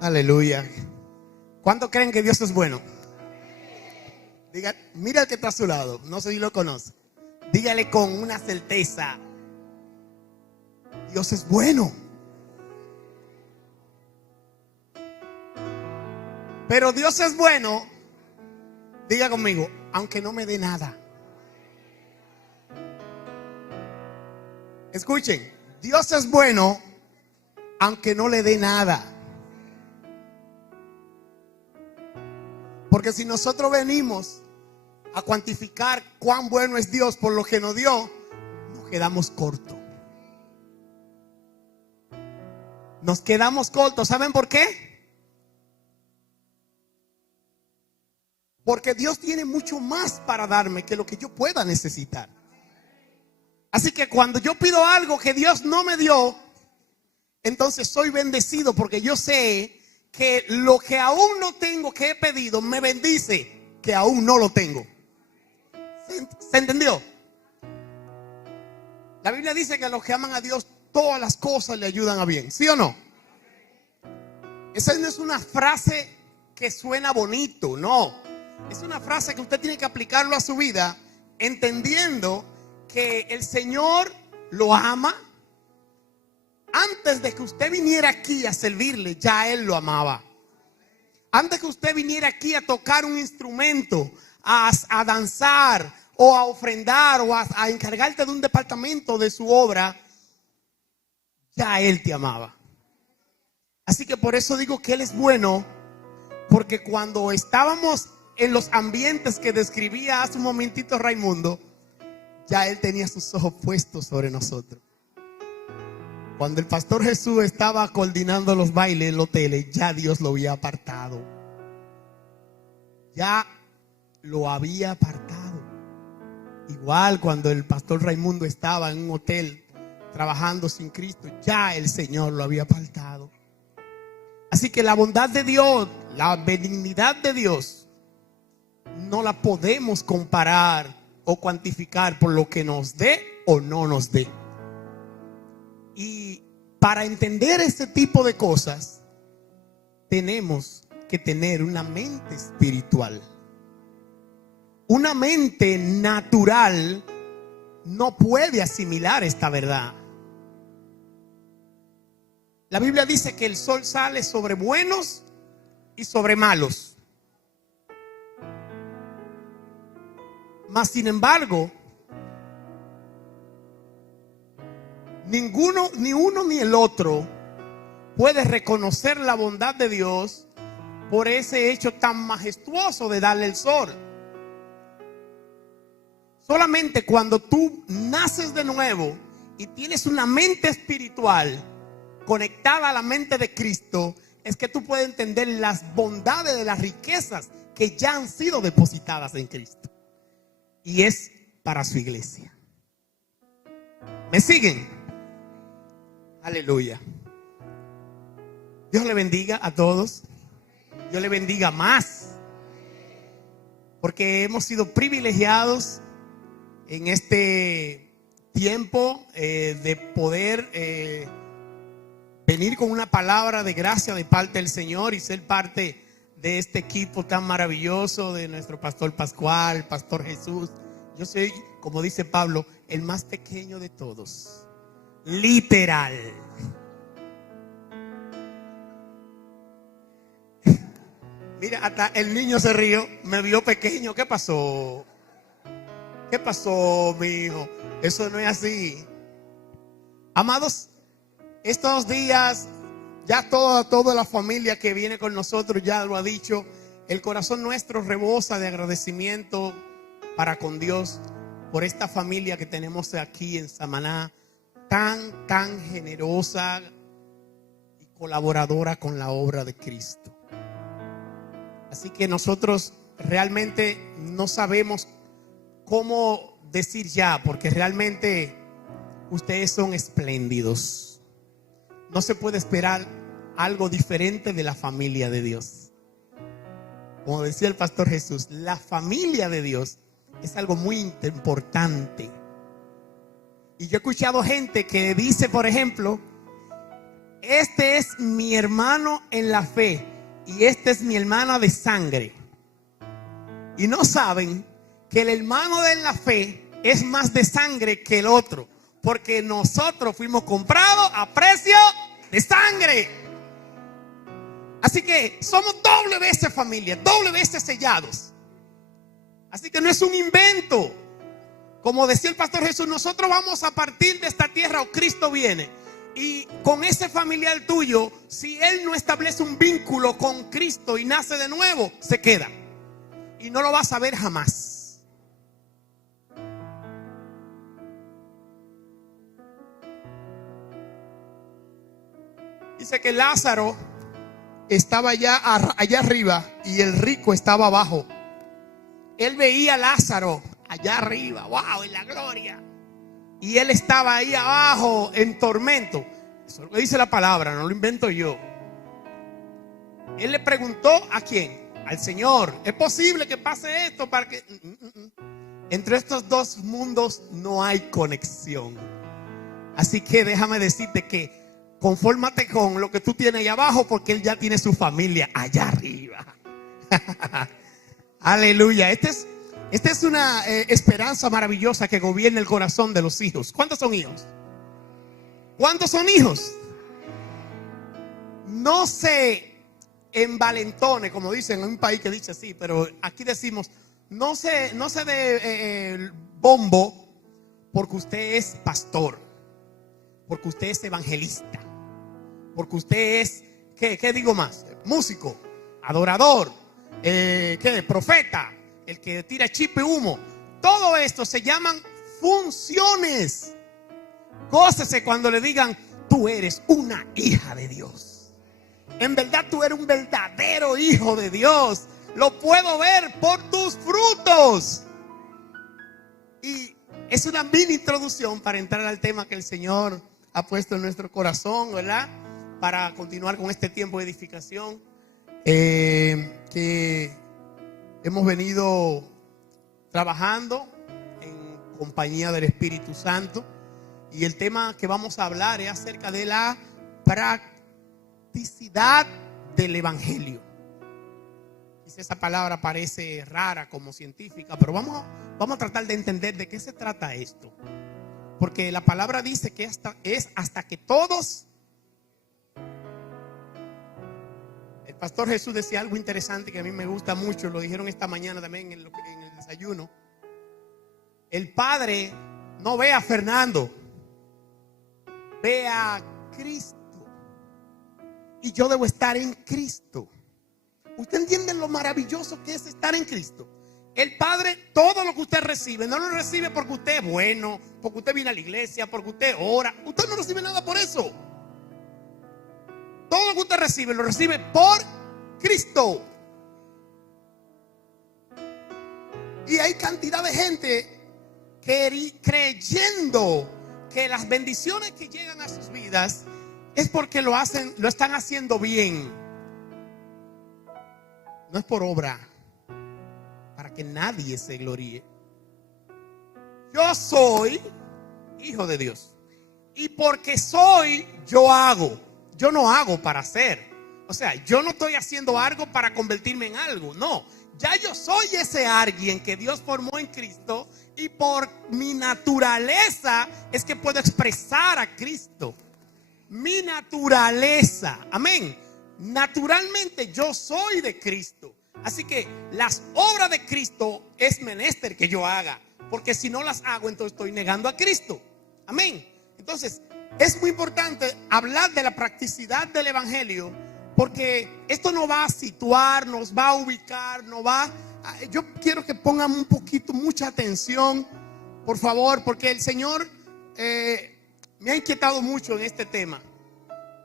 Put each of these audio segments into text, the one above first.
Aleluya. ¿Cuántos creen que Dios es bueno? Diga, mira al que está a su lado. No sé si lo conoce. Dígale con una certeza: Dios es bueno. Pero Dios es bueno, diga conmigo, aunque no me dé nada. Escuchen, Dios es bueno aunque no le dé nada. Porque si nosotros venimos a cuantificar cuán bueno es Dios por lo que nos dio, nos quedamos cortos. Nos quedamos cortos. ¿Saben por qué? Porque Dios tiene mucho más para darme que lo que yo pueda necesitar. Así que cuando yo pido algo que Dios no me dio, entonces soy bendecido, porque yo sé que lo que aún no tengo, que he pedido, me bendice que aún no lo tengo. ¿Se entendió? La Biblia dice que a los que aman a Dios todas las cosas le ayudan a bien. ¿Sí o no? Esa no es una frase que suena bonito, no. Es una frase que usted tiene que aplicarlo a su vida, entendiendo que el Señor lo ama. Antes de que usted viniera aquí a servirle, ya Él lo amaba. Antes que usted viniera aquí a tocar un instrumento, a danzar o a ofrendar o a encargarte de un departamento de su obra, ya Él te amaba. Así que por eso digo que Él es bueno, porque cuando estábamos en los ambientes que describía hace un momentito Raimundo, ya Él tenía sus ojos puestos sobre nosotros. Cuando el pastor Jesús estaba coordinando los bailes en los hoteles, ya Dios lo había apartado. Ya lo había apartado. Igual cuando el pastor Raimundo estaba en un hotel trabajando sin Cristo, ya el Señor lo había apartado. Así que la bondad de Dios, la benignidad de Dios, no la podemos comparar o cuantificar por lo que nos dé o no nos dé. Y para entender este tipo de cosas, tenemos que tener una mente espiritual. Una mente natural no puede asimilar esta verdad. La Biblia dice que el sol sale sobre buenos y sobre malos. Mas sin embargo, ni uno ni el otro puede reconocer la bondad de Dios por ese hecho tan majestuoso de darle el sol. Solamente cuando tú naces de nuevo y tienes una mente espiritual conectada a la mente de Cristo, es que tú puedes entender las bondades de las riquezas que ya han sido depositadas en Cristo. Y es para su iglesia. ¿Me siguen? Aleluya. Dios le bendiga a todos. Dios le bendiga más. Porque hemos sido privilegiados en este tiempo de poder venir con una palabra de gracia de parte del Señor y ser parte de este equipo tan maravilloso de nuestro pastor Pascual, pastor Jesús. Yo soy, como dice Pablo, el más pequeño de todos. Literal. Mira, hasta el niño se rió, me vio pequeño. ¿Qué pasó? ¿Qué pasó, mi hijo? Eso no es así. Amados, estos días ya toda la familia que viene con nosotros ya lo ha dicho. El corazón nuestro rebosa de agradecimiento para con Dios por esta familia que tenemos aquí en Samaná, tan generosa y colaboradora con la obra de Cristo. Así que nosotros realmente no sabemos cómo decir ya, porque realmente ustedes son espléndidos. No se puede esperar algo diferente de la familia de Dios. Como decía el pastor Jesús, la familia de Dios es algo muy importante. Y yo he escuchado gente que dice, por ejemplo, este es mi hermano en la fe y esta es mi hermana de sangre. Y no saben que el hermano de la fe es más de sangre que el otro, porque nosotros fuimos comprados a precio de sangre. Así que somos doble veces familia, doble veces sellados. Así que no es un invento. Como decía el pastor Jesús, nosotros vamos a partir de esta tierra o Cristo viene. Y con ese familiar tuyo, si él no establece un vínculo con Cristo y nace de nuevo, se queda. Y no lo vas a ver jamás. Dice que Lázaro estaba allá arriba y el rico estaba abajo. Él veía a Lázaro allá arriba, wow, en la gloria. Y él estaba ahí abajo en tormento. Eso es lo que dice la palabra, no lo invento yo. Él le preguntó a quién, al Señor, ¿es posible que pase esto para que... Entre estos dos mundos no hay conexión. Así que déjame decirte que confórmate con lo que tú tienes ahí abajo, porque él ya tiene su familia allá arriba. Aleluya. Esta es una esperanza maravillosa que gobierna el corazón de los hijos. ¿Cuántos son hijos? ¿Cuántos son hijos? No se envalentone, como dicen en un país que dice así, pero aquí decimos, no se dé bombo porque usted es pastor, porque usted es evangelista, porque usted es, ¿qué digo más? Músico, adorador, profeta, el que tira chispe y humo. Todo esto se llaman funciones. Gócese cuando le digan, tú eres una hija de Dios. En verdad tú eres un verdadero hijo de Dios. Lo puedo ver por tus frutos. Y es una mini introducción para entrar al tema que el Señor ha puesto en nuestro corazón, ¿verdad? Para continuar con este tiempo de edificación que hemos venido trabajando en compañía del Espíritu Santo. Y el tema que vamos a hablar es acerca de la practicidad del Evangelio. Quizá esa palabra parece rara como científica, pero vamos a tratar de entender de qué se trata esto. Porque la palabra dice que es hasta que todos... El pastor Jesús decía algo interesante que a mí me gusta mucho, lo dijeron esta mañana también en el desayuno. El Padre no ve a Fernando, ve a Cristo. Y yo debo estar en Cristo. ¿Usted entiende lo maravilloso que es estar en Cristo? El Padre, todo lo que usted recibe, no lo recibe porque usted es bueno, porque usted viene a la iglesia, porque usted ora. Usted no recibe nada por eso. Todo lo que usted recibe, lo recibe por Cristo. Y hay cantidad de gente que creyendo que las bendiciones que llegan a sus vidas es porque lo están haciendo bien. No es por obra, para que nadie se gloríe. Yo soy hijo de Dios. Y porque soy, yo hago. Yo no hago para hacer. O sea, yo no estoy haciendo algo para convertirme en algo. No, ya yo soy ese alguien que Dios formó en Cristo. Y por mi naturaleza es que puedo expresar a Cristo. Mi naturaleza, amén. Naturalmente yo soy de Cristo. Así que las obras de Cristo es menester que yo haga. Porque si no las hago, entonces estoy negando a Cristo. Amén. Entonces es muy importante hablar de la practicidad del Evangelio, porque esto nos va a situar, nos va a ubicar, yo quiero que pongan un poquito, mucha atención, por favor, porque el Señor me ha inquietado mucho en este tema.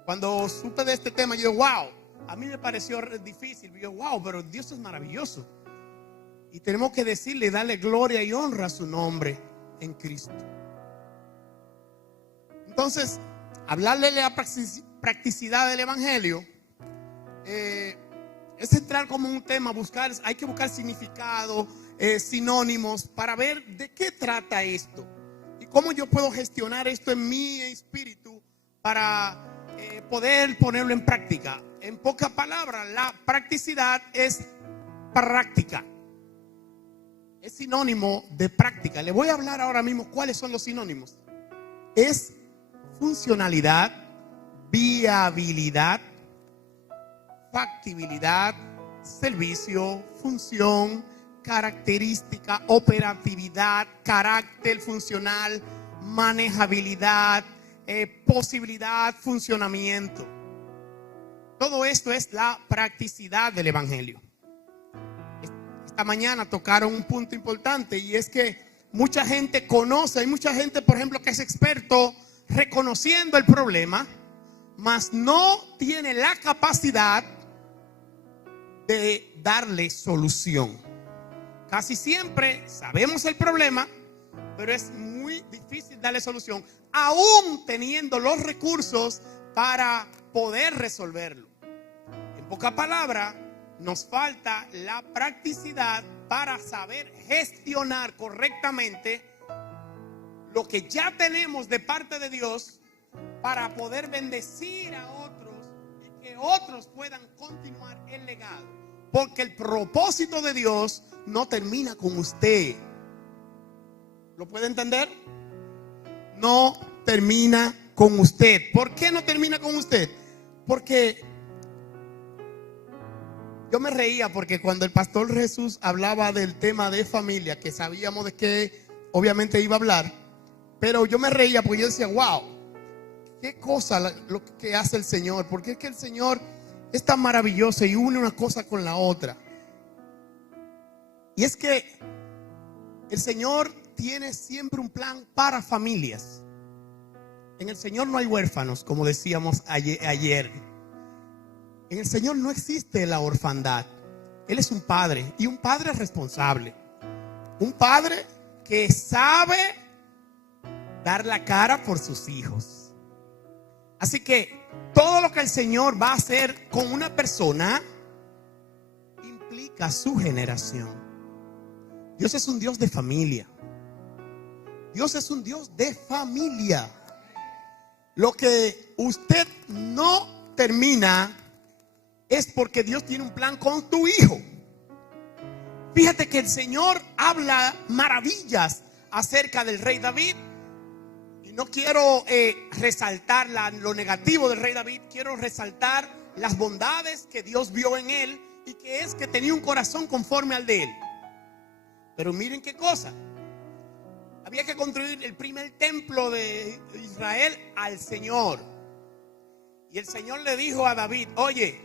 Cuando supe de este tema, yo wow, a mí me pareció difícil. Yo wow, pero Dios es maravilloso. Y tenemos que decirle, darle gloria y honra a su nombre en Cristo. Entonces, hablarle de la practicidad del Evangelio es entrar como un tema, hay que buscar significado, sinónimos para ver de qué trata esto y cómo yo puedo gestionar esto en mi espíritu para poder ponerlo en práctica. En pocas palabras, la practicidad es práctica. Es sinónimo de práctica. Le voy a hablar ahora mismo cuáles son los sinónimos. Es funcionalidad, viabilidad, factibilidad, servicio, función, característica, operatividad, carácter funcional, manejabilidad, posibilidad, funcionamiento. Todo esto es la practicidad del evangelio. Esta mañana tocaron un punto importante, y es que mucha gente conoce, hay mucha gente, por ejemplo, que es experto reconociendo el problema, mas no tiene la capacidad de darle solución. Casi siempre sabemos el problema, pero es muy difícil darle solución, aún teniendo los recursos para poder resolverlo. En pocas palabras, nos falta la practicidad para saber gestionar correctamente lo que ya tenemos de parte de Dios, para poder bendecir a otros y que otros puedan continuar el legado. Porque el propósito de Dios no termina con usted. ¿Lo puede entender? No termina con usted. ¿Por qué no termina con usted? Porque yo me reía, porque cuando el pastor Jesús hablaba del tema de familia, que sabíamos de qué obviamente iba a hablar, pero yo me reía porque yo decía, wow, qué cosa lo que hace el Señor, porque es que el Señor es tan maravilloso y une una cosa con la otra. Y es que el Señor tiene siempre un plan para familias. En el Señor no hay huérfanos, como decíamos ayer. En el Señor no existe la orfandad. Él es un padre, y un padre responsable. Un padre que sabe dar la cara por sus hijos. Así que todo lo que el Señor va a hacer con una persona implica su generación. Dios es un Dios de familia. Dios es un Dios de familia. Lo que usted no termina es porque Dios tiene un plan con tu hijo. Fíjate que el Señor habla maravillas acerca del rey David. Y no quiero resaltar lo negativo del rey David. Quiero resaltar las bondades que Dios vio en él, y que es que tenía un corazón conforme al de él. Pero miren qué cosa. Había que construir el primer templo de Israel al Señor. Y el Señor le dijo a David: oye,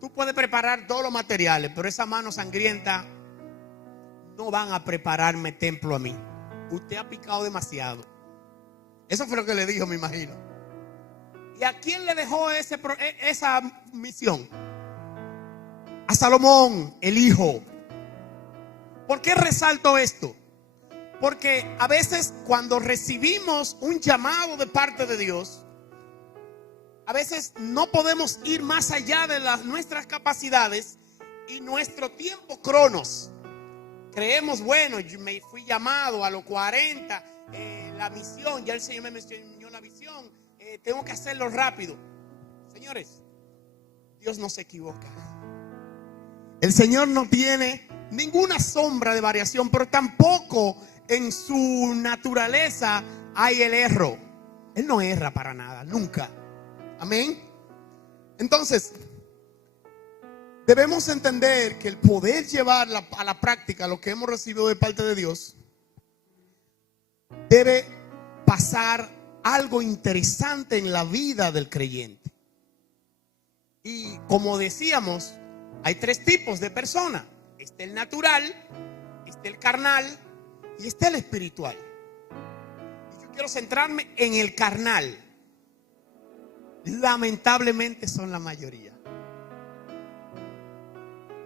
tú puedes preparar todos los materiales, pero esa mano sangrienta no van a prepararme templo a mí. Usted ha picado demasiado. Eso fue lo que le dijo, me imagino. ¿Y a quién le dejó esa misión? A Salomón, el hijo. ¿Por qué resalto esto? Porque a veces cuando recibimos un llamado de parte de Dios, a veces no podemos ir más allá de nuestras capacidades y nuestro tiempo cronos. Creemos, bueno, yo me fui llamado a los 40, la misión, ya el Señor me enseñó la visión, tengo que hacerlo rápido. Señores, Dios no se equivoca. El Señor no tiene ninguna sombra de variación, pero tampoco en su naturaleza hay el error. Él no erra para nada, nunca. Amén. Entonces, debemos entender que el poder llevar a la práctica lo que hemos recibido de parte de Dios, debe pasar algo interesante en la vida del creyente. Y como decíamos, hay tres tipos de personas. Está el natural, está el carnal y está el espiritual. Y yo quiero centrarme en el carnal. Lamentablemente son la mayoría.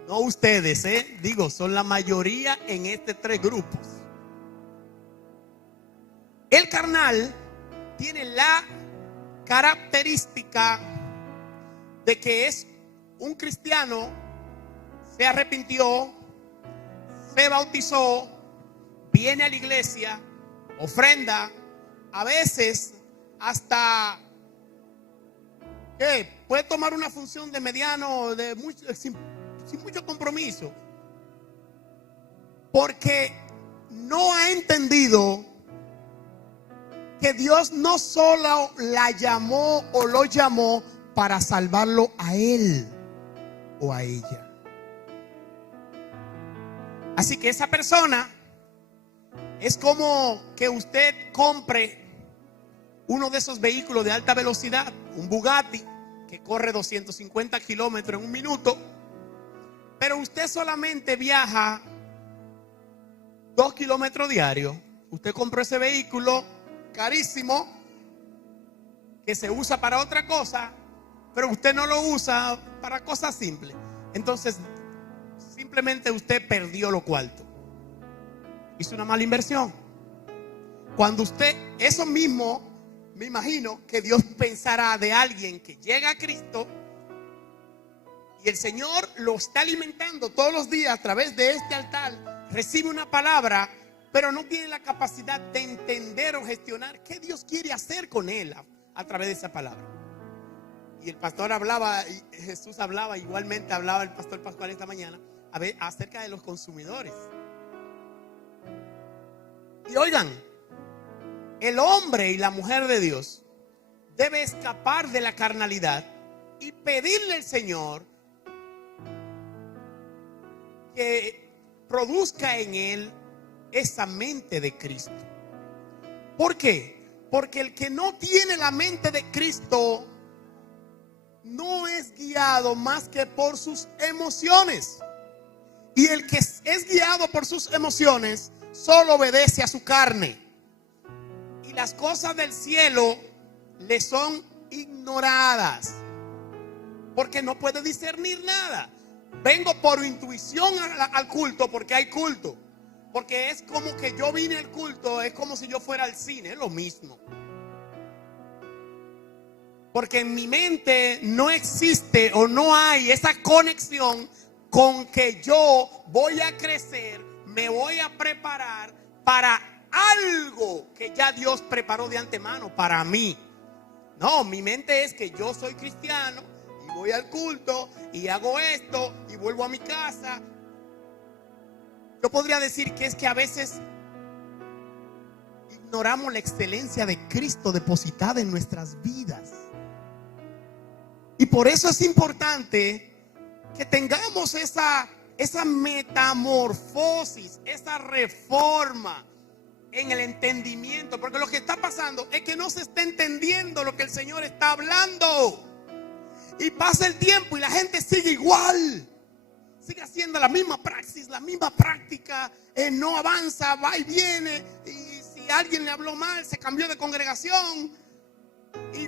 No ustedes, digo, son la mayoría en estos tres grupos. El carnal tiene la característica de que es un cristiano, se arrepintió, se bautizó, viene a la iglesia, ofrenda, a veces hasta que puede tomar una función de mediano, sin mucho compromiso, porque no ha entendido que Dios no solo la llamó o lo llamó para salvarlo a él o a ella. Así que esa persona es como que usted compre uno de esos vehículos de alta velocidad, un Bugatti que corre 250 kilómetros en un minuto, pero usted solamente viaja 2 kilómetros diarios. Usted compró ese vehículo carísimo que se usa para otra cosa, pero usted no lo usa para cosas simples. Entonces simplemente usted perdió lo cuarto, hizo una mala inversión. Cuando usted, eso mismo, me imagino que Dios pensará de alguien que llega a Cristo y el Señor lo está alimentando todos los días a través de este altar, recibe una palabra, pero no tiene la capacidad de entender o gestionar qué Dios quiere hacer con él a través de esa palabra. Y el pastor hablaba, y Jesús hablaba, igualmente hablaba el pastor Pascual esta mañana acerca de los consumidores. Y oigan, el hombre y la mujer de Dios debe escapar de la carnalidad y pedirle al Señor que produzca en él esa mente de Cristo. ¿Por qué? Porque el que no tiene la mente de Cristo no es guiado más que por sus emociones. Y el que es guiado por sus emociones solo obedece a su carne. Y las cosas del cielo le son ignoradas, porque no puede discernir nada. Vengo por intuición al culto porque hay culto. Porque es como que yo vine al culto, es como si yo fuera al cine, es lo mismo. Porque en mi mente no existe o no hay esa conexión con que yo voy a crecer, me voy a preparar para algo que ya Dios preparó de antemano para mí. No, mi mente es que yo soy cristiano y voy al culto y hago esto y vuelvo a mi casa. Yo podría decir que es que a veces ignoramos la excelencia de Cristo depositada en nuestras vidas. Y por eso es importante que tengamos esa metamorfosis, esa reforma en el entendimiento. Porque lo que está pasando es que no se está entendiendo lo que el Señor está hablando. Y pasa el tiempo y la gente sigue igual. Sigue haciendo la misma praxis, la misma práctica, no avanza, va y viene. Y si alguien le habló mal, se cambió de congregación. Y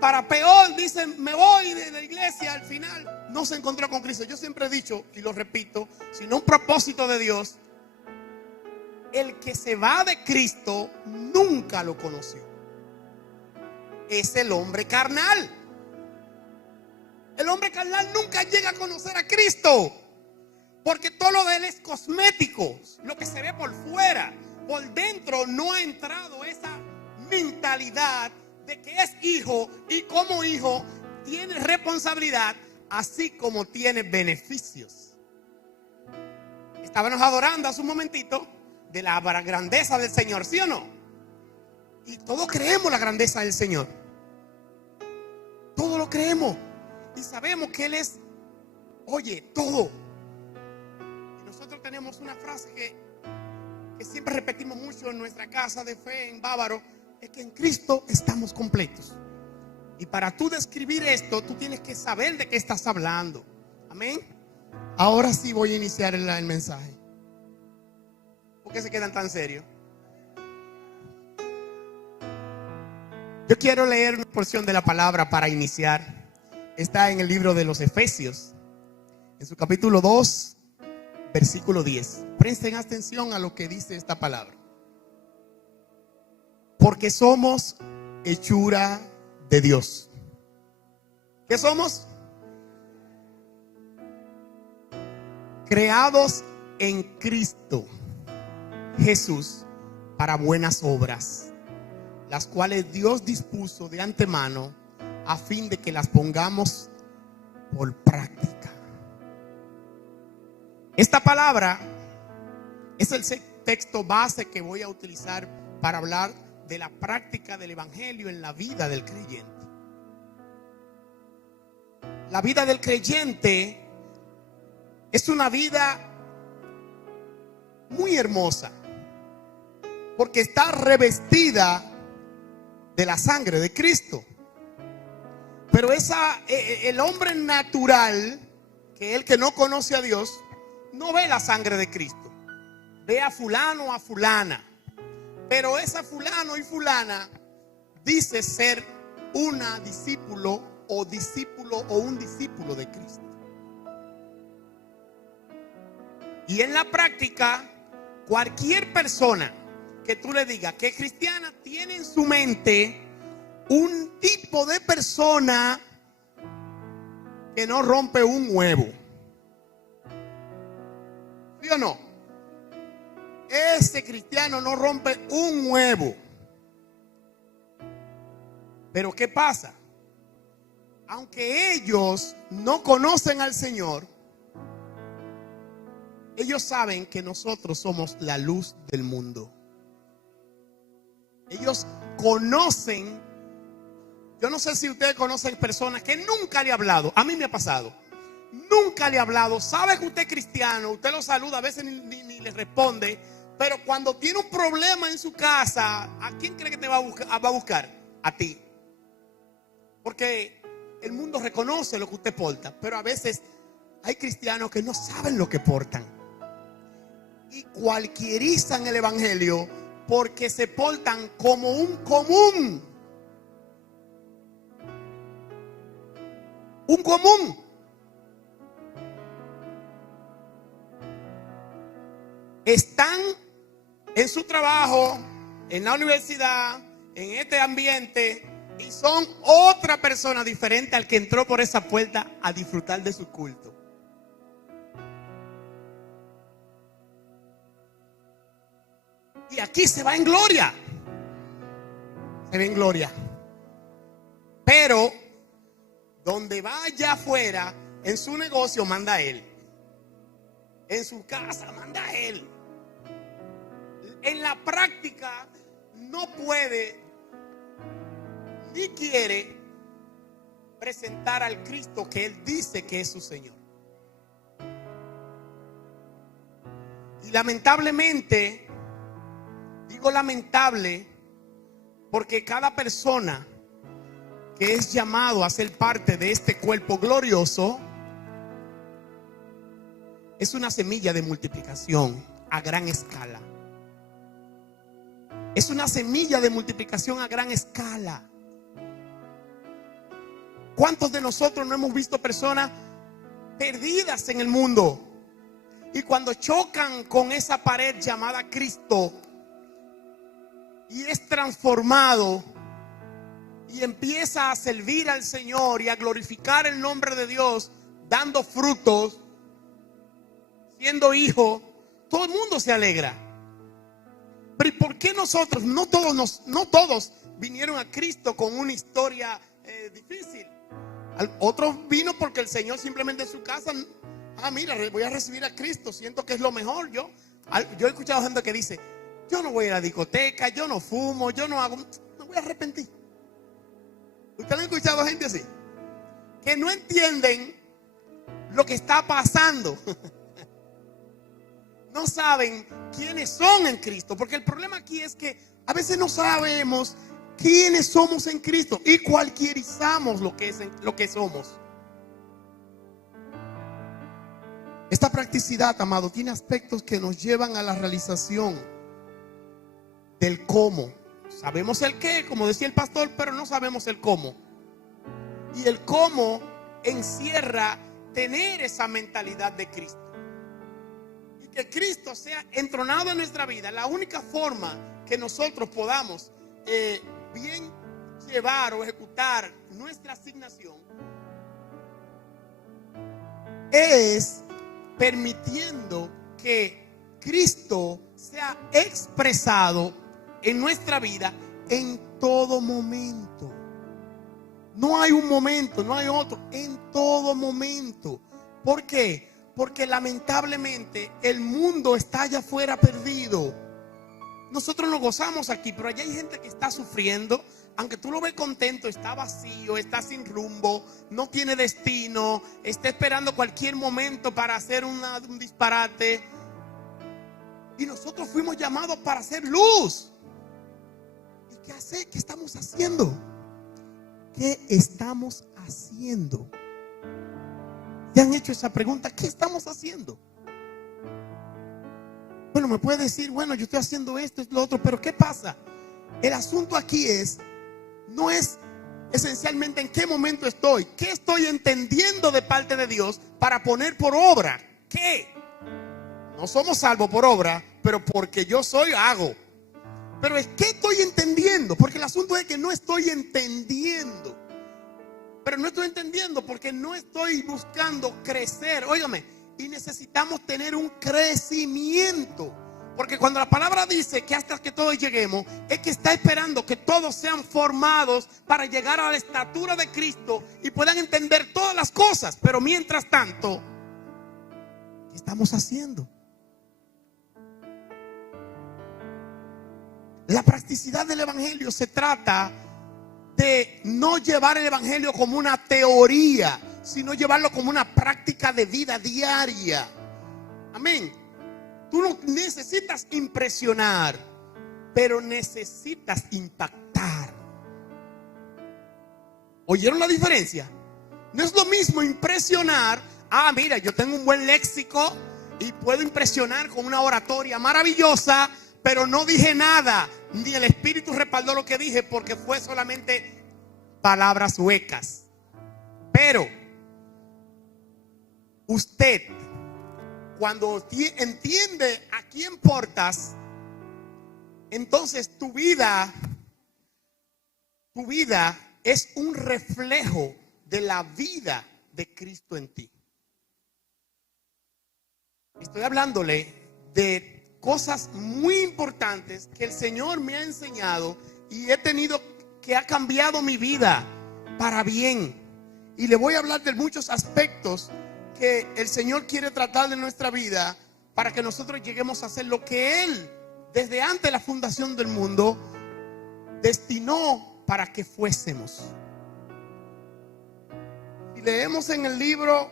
para peor, dicen, me voy de la iglesia. Al final no se encontró con Cristo. Yo siempre he dicho, y lo repito, sino un propósito de Dios, el que se va de Cristo nunca lo conoció. Es el hombre carnal. El hombre carnal nunca llega a conocer a Cristo, porque todo lo de él es cosmético, lo que se ve por fuera. Por dentro no ha entrado esa mentalidad de que es hijo, y como hijo tiene responsabilidad, así como tiene beneficios. Estábamos adorando hace un momentito de la grandeza del Señor, ¿sí o no? Y todos creemos la grandeza del Señor. Todos lo creemos. Y sabemos que Él es, oye, todo. Y nosotros tenemos una frase que siempre repetimos mucho en nuestra casa de fe en Bávaro, es que en Cristo estamos completos. Y para tú describir esto, tú tienes que saber de qué estás hablando. Amén. Ahora sí voy a iniciar el mensaje. ¿Por qué se quedan tan serios? Yo quiero leer una porción de la palabra para iniciar. Está en el libro de los Efesios, en su capítulo 2, versículo 10. Presten atención a lo que dice esta palabra. Porque somos hechura de Dios. ¿Qué somos? Creados en Cristo Jesús para buenas obras, las cuales Dios dispuso de antemano a fin de que las pongamos por práctica. Esta palabra es el texto base que voy a utilizar para hablar de la práctica del evangelio en la vida del creyente. La vida del creyente es una vida muy hermosa, porque está revestida de la sangre de Cristo. Pero el hombre natural, que es el que no conoce a Dios, no ve la sangre de Cristo. Ve a fulano o a fulana. Pero esa fulano y fulana dice ser una discípulo o un discípulo de Cristo. Y en la práctica, cualquier persona que tú le digas que es cristiana tiene en su mente un tipo de persona que no rompe un huevo. ¿Sí o no? Ese cristiano no rompe un huevo. Pero ¿qué pasa? Aunque ellos no conocen al Señor, ellos saben que nosotros somos la luz del mundo. Ellos conocen. Yo no sé si ustedes conocen personas que nunca le ha hablado. A mí me ha pasado. Nunca le ha hablado. Sabe que usted es cristiano. Usted lo saluda. A veces ni le responde. Pero cuando tiene un problema en su casa, ¿a quién cree que te va a buscar? A ti. Porque el mundo reconoce lo que usted porta. Pero a veces hay cristianos que no saben lo que portan. Y cualquierizan el evangelio porque se portan como un común. Un común. Están en su trabajo, en la universidad, en este ambiente, y son otra persona diferente al que entró por esa puerta a disfrutar de su culto. Y aquí se va en gloria. Se ve en gloria. Pero donde va allá afuera, en su negocio manda él. En su casa manda él. En la práctica no puede ni quiere presentar al Cristo que él dice que es su Señor. Y lamentablemente, digo lamentable, porque cada persona que es llamado a ser parte de este cuerpo glorioso es una semilla de multiplicación a gran escala. Es una semilla de multiplicación a gran escala. ¿Cuántos de nosotros no hemos visto personas perdidas en el mundo? Y cuando chocan con esa pared llamada Cristo y es transformado y empieza a servir al Señor y a glorificar el nombre de Dios, dando frutos, siendo hijo, todo el mundo se alegra. Pero ¿y por qué nosotros? No todos vinieron a Cristo con una historia difícil. Otros vino porque el Señor simplemente en su casa, mira, voy a recibir a Cristo, siento que es lo mejor. Yo he escuchado gente que dice, yo no voy a la discoteca, yo no fumo, yo no hago, me voy a arrepentir. ¿Ustedes han escuchado gente así? Que no entienden lo que está pasando. No saben quiénes son en Cristo. Porque el problema aquí es que a veces no sabemos quiénes somos en Cristo y cualquierizamos lo que somos. Esta practicidad, amado, tiene aspectos que nos llevan a la realización del cómo. Sabemos el qué, como decía el pastor, pero no sabemos el cómo. Y el cómo encierra tener esa mentalidad de Cristo. Y que Cristo sea entronado en nuestra vida. La única forma que nosotros podamos bien llevar o ejecutar nuestra asignación es permitiendo que Cristo sea expresado en nuestra vida en todo momento. No hay un momento, no hay otro. En todo momento. ¿Por qué? Porque lamentablemente el mundo está allá afuera perdido. Nosotros nos gozamos aquí, pero allá hay gente que está sufriendo. Aunque tú lo ves contento, está vacío, está sin rumbo, no tiene destino, está esperando cualquier momento para hacer un disparate. Y nosotros fuimos llamados para hacer luz. ¿Y qué hace? ¿Qué estamos haciendo? ¿Qué estamos haciendo? ¿Te han hecho esa pregunta? ¿Qué estamos haciendo? Bueno, me puede decir, bueno, yo estoy haciendo esto, es lo otro, pero ¿qué pasa? El asunto aquí no es esencialmente en qué momento estoy, qué estoy entendiendo de parte de Dios para poner por obra. ¿Qué? No somos salvos por obra, pero porque yo soy, hago. Pero es que estoy entendiendo, porque el asunto es que no estoy entendiendo. Pero no estoy entendiendo porque no estoy buscando crecer. Óigame, y necesitamos tener un crecimiento. Porque cuando la palabra dice que hasta que todos lleguemos, es que está esperando que todos sean formados para llegar a la estatura de Cristo y puedan entender todas las cosas. Pero mientras tanto, ¿qué estamos haciendo? La practicidad del evangelio se trata de no llevar el evangelio como una teoría, sino llevarlo como una práctica de vida diaria. Amén. Tú no necesitas impresionar, pero necesitas impactar. ¿Oyeron la diferencia? No es lo mismo impresionar. Ah, mira, yo tengo un buen léxico y puedo impresionar con una oratoria maravillosa, pero no dije nada, ni el Espíritu respaldó lo que dije porque fue solamente palabras huecas. Pero usted, cuando entiende a quién portas, entonces tu vida es un reflejo de la vida de Cristo en ti. Estoy hablándole de cosas muy importantes que el Señor me ha enseñado y he tenido que ha cambiado mi vida para bien. Y le voy a hablar de muchos aspectos que el Señor quiere tratar de nuestra vida para que nosotros lleguemos a hacer lo que Él, desde antes de la fundación del mundo, destinó para que fuésemos. Y leemos en el libro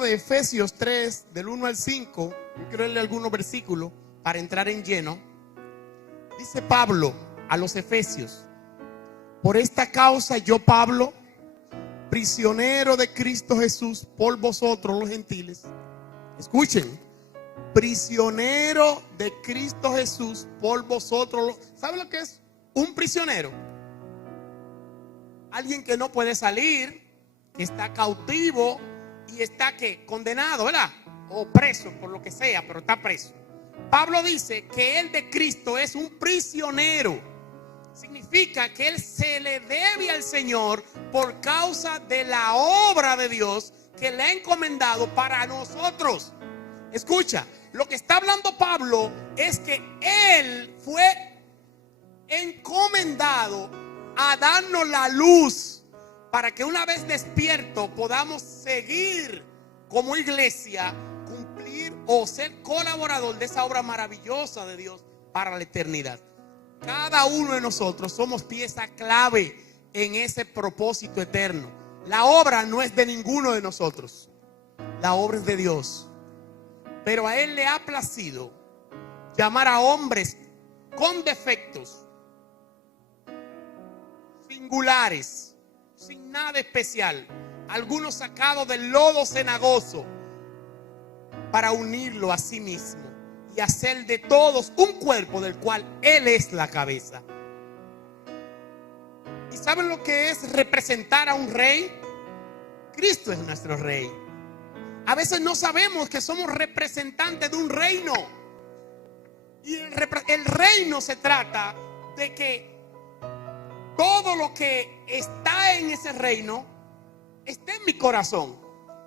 de Efesios 3, del 1 al 5, yo quiero leerle algunos versículos para entrar en lleno. Dice Pablo a los Efesios: por esta causa yo, Pablo, prisionero de Cristo Jesús, por vosotros los gentiles. Escuchen, prisionero de Cristo Jesús, por vosotros. ¿Sabe lo que es un prisionero? Alguien que no puede salir, que está cautivo y está ¿qué? Condenado, ¿verdad? O preso, por lo que sea, pero está preso. Pablo dice que él de Cristo es un prisionero. Significa que él se le debe al Señor por causa de la obra de Dios que le ha encomendado para nosotros. Escucha, lo que está hablando Pablo es que él fue encomendado a darnos la luz para que una vez despierto podamos seguir como iglesia, cumplir o ser colaborador de esa obra maravillosa de Dios para la eternidad. Cada uno de nosotros somos pieza clave en ese propósito eterno. La obra no es de ninguno de nosotros, la obra es de Dios. Pero a Él le ha placido llamar a hombres con defectos, singulares, sin nada especial, algunos sacados del lodo cenagoso, para unirlo a sí mismo y hacer de todos un cuerpo del cual Él es la cabeza. ¿Y saben lo que es representar a un rey? Cristo es nuestro rey. A veces no sabemos que somos representantes de un reino. Y el reino se trata de que todo lo que está en ese reino esté en mi corazón.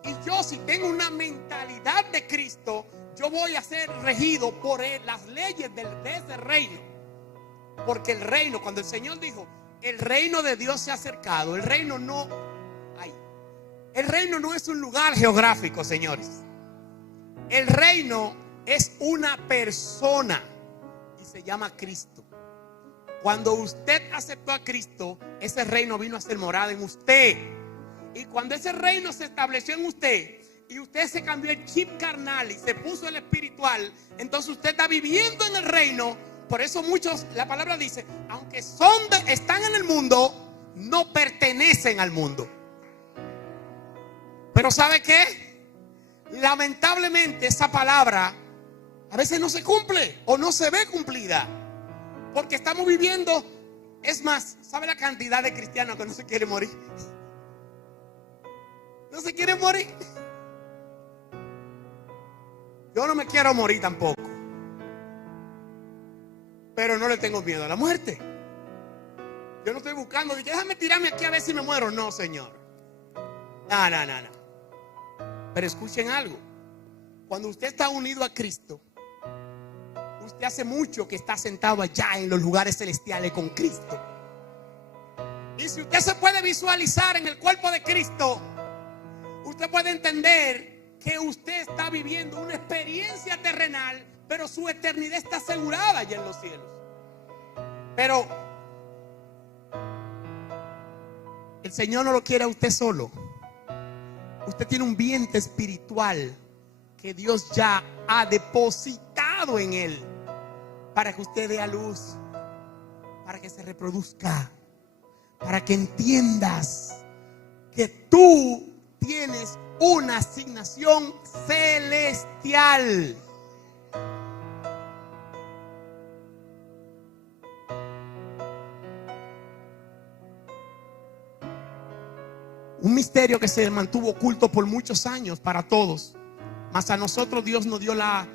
Y yo, si tengo una mentalidad de Cristo, yo voy a ser regido por las leyes de ese reino. Porque el reino, cuando el Señor dijo El reino de Dios se ha acercado. El reino no es un lugar geográfico, señores. El reino es una persona y se llama Cristo. Cuando usted aceptó a Cristo, ese reino vino a ser morada en usted. Y cuando ese reino se estableció en usted y usted se cambió el chip carnal y se puso el espiritual, entonces usted está viviendo en el reino. Por eso muchos, la palabra dice, aunque están en el mundo, no pertenecen al mundo. Pero ¿sabe qué? Lamentablemente esa palabra a veces no se cumple o no se ve cumplida. Porque estamos viviendo, es más, ¿sabe la cantidad de cristianos que no se quieren morir? No se quieren morir. Yo no me quiero morir tampoco, pero no le tengo miedo a la muerte. Yo no estoy buscando, dije, déjame tirarme aquí a ver si me muero. No, Señor. No. Pero escuchen algo. Cuando usted está unido a Cristo, usted hace mucho que está sentado allá en los lugares celestiales con Cristo. Y si usted se puede visualizar en el cuerpo de Cristo, usted puede entender que usted está viviendo una experiencia terrenal, pero su eternidad está asegurada allá en los cielos. Pero el Señor no lo quiere a usted solo. Usted tiene un vientre espiritual que Dios ya ha depositado en él, para que usted dé a luz, para que se reproduzca, para que entiendas que tú tienes una asignación celestial. Un misterio que se mantuvo oculto por muchos años para todos, mas a nosotros Dios nos dio la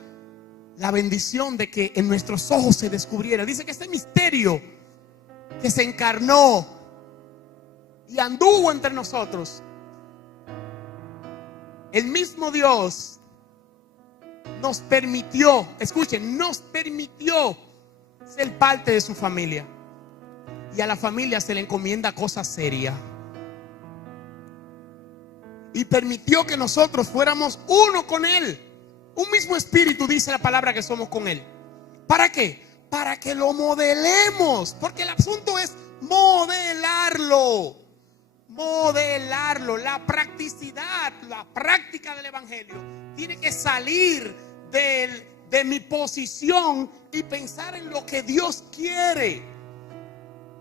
bendición de que en nuestros ojos se descubriera. Dice que este misterio que se encarnó y anduvo entre nosotros, el mismo Dios nos permitió, escuchen, nos permitió ser parte de su familia. Y a la familia se le encomienda cosas serias. Y permitió que nosotros fuéramos uno con Él. Un mismo espíritu, dice la palabra, que somos con Él. ¿Para qué? Para que lo modelemos. Porque el asunto es modelarlo. Modelarlo. La practicidad, la práctica del evangelio tiene que salir de mi posición y pensar en lo que Dios quiere.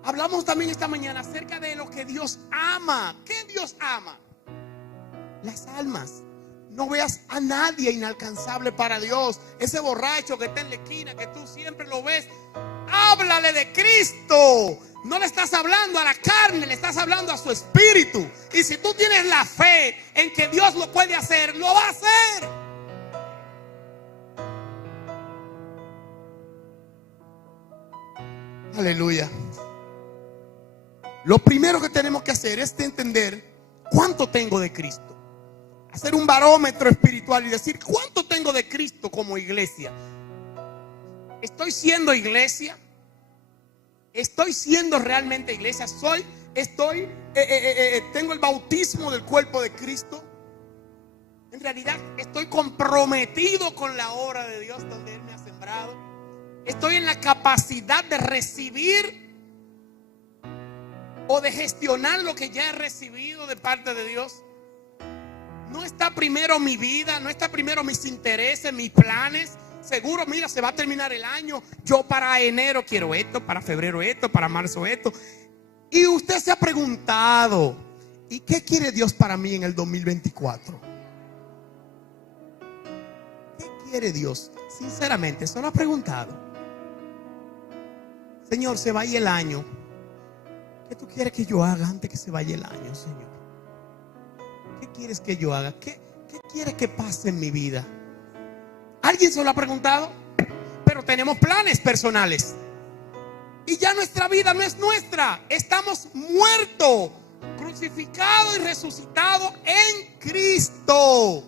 Hablamos también esta mañana acerca de lo que Dios ama. ¿Qué Dios ama? Las almas. No veas a nadie inalcanzable para Dios. Ese borracho que está en la esquina, que tú siempre lo ves, háblale de Cristo. No le estás hablando a la carne, le estás hablando a su espíritu. Y si tú tienes la fe en que Dios lo puede hacer, lo va a hacer. Aleluya. Lo primero que tenemos que hacer es entender cuánto tengo de Cristo. Hacer un barómetro espiritual y decir cuánto tengo de Cristo como iglesia. ¿Estoy siendo iglesia? ¿Estoy siendo realmente iglesia? ¿Tengo el bautismo del cuerpo de Cristo? En realidad estoy comprometido con la obra de Dios donde Él me ha sembrado. Estoy en la capacidad de recibir o de gestionar lo que ya he recibido de parte de Dios. No está primero mi vida, no está primero mis intereses, mis planes. Seguro, mira, se va a terminar el año. Yo para enero quiero esto, para febrero esto, para marzo esto. Y usted se ha preguntado, ¿y qué quiere Dios para mí en el 2024? ¿Qué quiere Dios? Sinceramente, ¿se lo ha preguntado? Señor, se va a ir el año. ¿Qué tú quieres que yo haga antes que se vaya el año, Señor? ¿Qué quieres que yo haga? ¿Qué quieres que pase en mi vida? ¿Alguien se lo ha preguntado? Pero tenemos planes personales. Y ya nuestra vida no es nuestra. Estamos muertos, crucificados y resucitados en Cristo.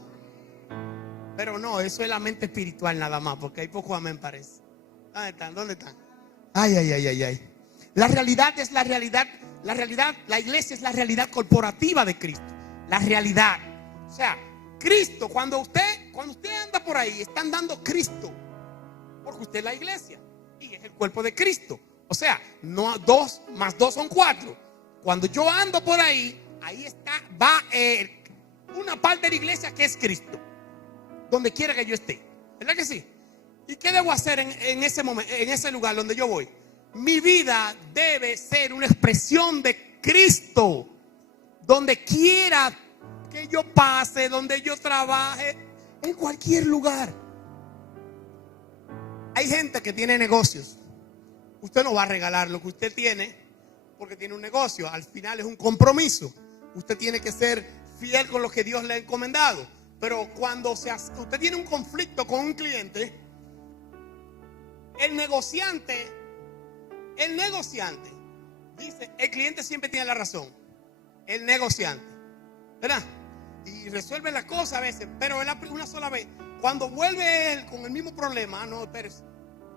Pero no, eso es la mente espiritual nada más, porque hay poco amén parece. ¿Dónde están? ¿Dónde están? Ay. La realidad es la realidad. La iglesia es la realidad corporativa de Cristo. La realidad. O sea, Cristo, cuando usted anda por ahí, están dando Cristo. Porque usted es la iglesia y es el cuerpo de Cristo. O sea, no 2 más 2 son 4. Cuando yo ando por ahí, ahí va una parte de la iglesia que es Cristo. Donde quiera que yo esté. ¿Verdad que sí? ¿Y qué debo hacer en ese momento, en ese lugar donde yo voy? Mi vida debe ser una expresión de Cristo. Donde quiera que yo pase, donde yo trabaje, en cualquier lugar. Hay gente que tiene negocios. Usted no va a regalar lo que usted tiene porque tiene un negocio. Al final es un compromiso. Usted tiene que ser fiel con lo que Dios le ha encomendado. Pero cuando usted tiene un conflicto con un cliente, el negociante dice, el cliente siempre tiene la razón. El negociante, ¿verdad? Y resuelve la cosa a veces, pero una sola vez. Cuando vuelve él con el mismo problema, no, espérese,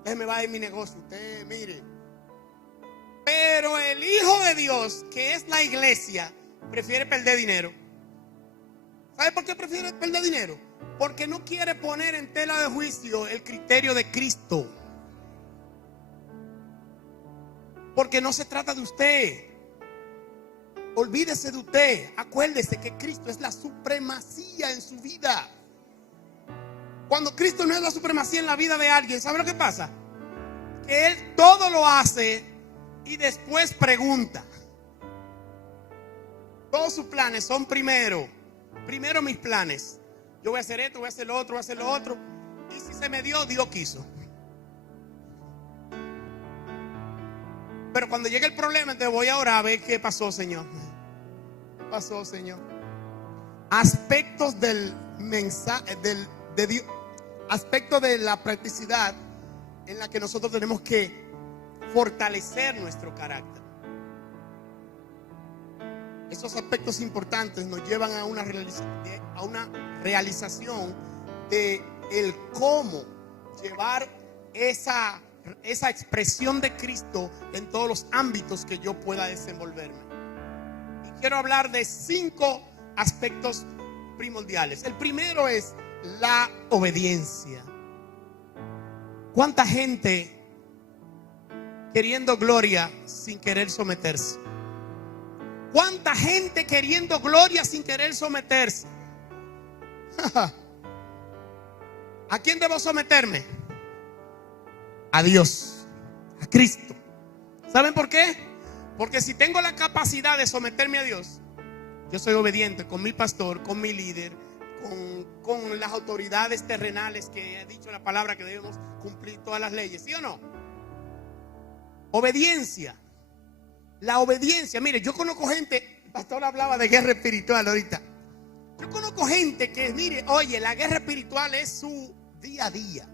déjeme va a ir mi negocio, usted mire. Pero el Hijo de Dios, que es la iglesia, prefiere perder dinero. ¿Sabe por qué prefiere perder dinero? Porque no quiere poner en tela de juicio el criterio de Cristo. Porque no se trata de usted. Olvídese de usted. Acuérdese que Cristo es la supremacía en su vida. Cuando Cristo no es la supremacía en la vida de alguien, ¿sabe lo que pasa? Que Él todo lo hace y después pregunta. Todos sus planes son primero mis planes. Yo voy a hacer esto, voy a hacer lo otro, voy a hacer lo otro. Y si se me dio, Dios quiso. Pero cuando llegue el problema, te voy a orar a ver qué pasó, Señor. ¿Qué pasó, Señor? Aspectos del mensaje de Dios, aspectos de la practicidad en la que nosotros tenemos que fortalecer nuestro carácter. Esos aspectos importantes nos llevan a una realización de el cómo llevar esa expresión de Cristo en todos los ámbitos que yo pueda desenvolverme. Y quiero hablar de 5 aspectos primordiales. El primero es la obediencia. ¿Cuánta gente queriendo gloria sin querer someterse? ¿Cuánta gente queriendo gloria sin querer someterse? ¿A quién debo someterme? A Dios, a Cristo. ¿Saben por qué? Porque si tengo la capacidad de someterme a Dios, yo soy obediente con mi pastor, con mi líder, con las autoridades terrenales que ha dicho la palabra que debemos cumplir todas las leyes, ¿sí o no? Obediencia. La obediencia, mire, yo conozco gente, el pastor hablaba de guerra espiritual ahorita. Yo conozco gente que, mire, oye, la guerra espiritual es su día a día.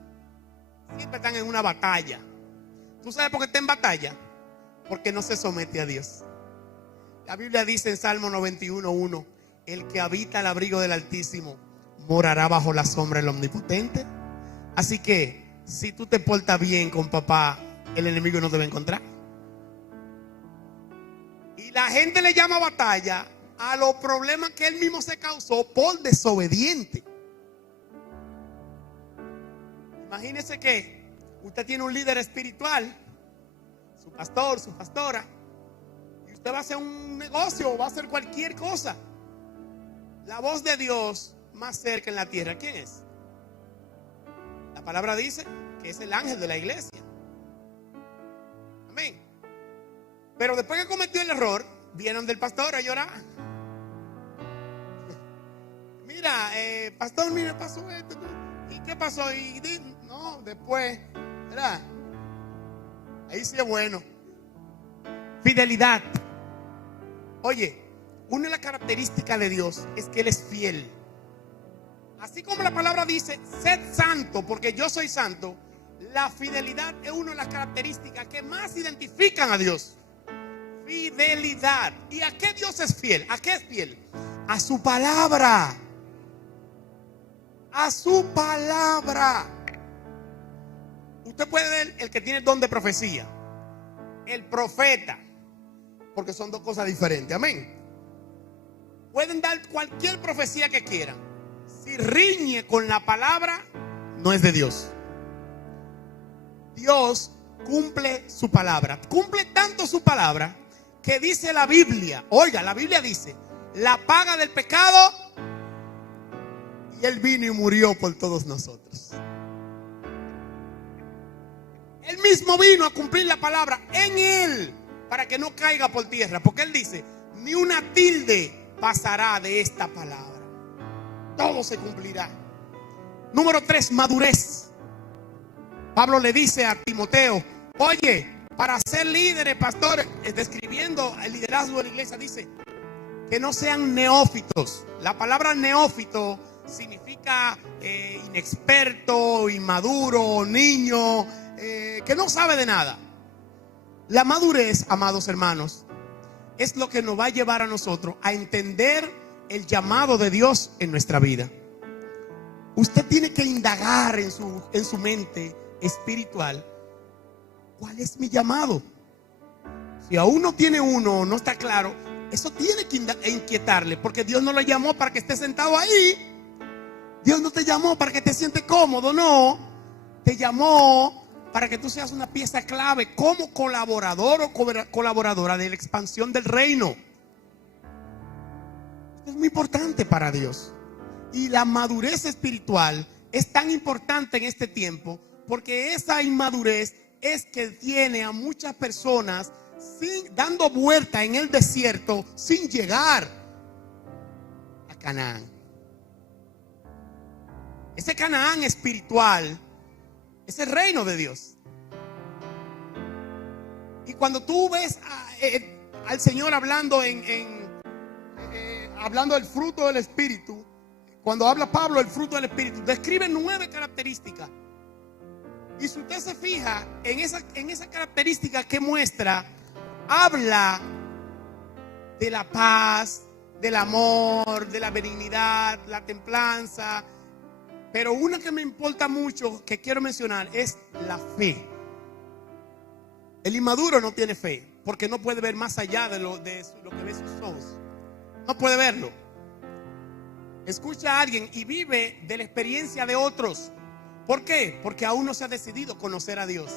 Siempre están en una batalla. ¿Tú sabes por qué está en batalla? Porque no se somete a Dios. La Biblia dice en Salmo 91:1: el que habita al abrigo del Altísimo morará bajo la sombra del Omnipotente. Así que, si tú te portas bien con papá, el enemigo no te va a encontrar. Y la gente le llama batalla a los problemas que él mismo se causó por desobediente. Imagínese que usted tiene un líder espiritual, su pastor, su pastora, y usted va a hacer un negocio o va a hacer cualquier cosa. La voz de Dios más cerca en la tierra, ¿quién es? La palabra dice que es el ángel de la iglesia. Amén. Pero después que cometió el error, vienen del pastor a llorar. Mira, pastor, mira, pasó esto. ¿Y qué pasó? No, después, ¿verdad? Ahí sí es bueno. Fidelidad. Oye, una de las características de Dios es que Él es fiel. Así como la palabra dice, sed santo porque yo soy santo, la fidelidad es una de las características que más identifican a Dios. Fidelidad. ¿Y a qué Dios es fiel? ¿A qué es fiel? A su palabra. A su palabra. Usted puede ver el que tiene el don de profecía. el profeta, porque son dos cosas diferentes. Amén. Pueden dar cualquier profecía que quieran. Si riñe con la palabra, no es de Dios. Dios cumple su palabra. Cumple tanto su palabra que dice la Biblia. Oiga, la Biblia dice: la paga del pecado, y Él vino y murió por todos nosotros. Él mismo vino a cumplir la palabra en Él, para que no caiga por tierra. Porque Él dice: ni una tilde pasará de esta palabra. Todo se cumplirá. Número 3, madurez. Pablo le dice a Timoteo: oye, para ser líderes, pastores, describiendo el liderazgo de la iglesia, dice que no sean neófitos. La palabra neófito significa inexperto, inmaduro, niño, que no sabe de nada. La madurez, amados hermanos, es lo que nos va a llevar a nosotros a entender el llamado de Dios en nuestra vida. Usted tiene que indagar en su mente espiritual: ¿cuál es mi llamado? Si aún no tiene uno o no está claro, eso tiene que inquietarle, porque Dios no lo llamó para que esté sentado ahí. Dios no te llamó para que te sientes cómodo, no. Te llamó para que tú seas una pieza clave como colaborador o colaboradora de la expansión del reino. Esto es muy importante para Dios. Y la madurez espiritual es tan importante en este tiempo, porque esa inmadurez es que tiene a muchas personas dando vuelta en el desierto sin llegar a Canaán. Ese Canaán espiritual es el reino de Dios. Y cuando tú ves al Señor hablando hablando del fruto del Espíritu, cuando habla Pablo del fruto del Espíritu, describe 9 características. Y si usted se fija en esa característica que muestra, habla de la paz, del amor, de la benignidad, la templanza. Pero una que me importa mucho, que quiero mencionar, es la fe. El inmaduro no tiene fe, porque no puede ver más allá de lo que ve sus ojos. No puede verlo. Escucha a alguien y vive de la experiencia de otros. ¿Por qué? Porque aún no se ha decidido conocer a Dios.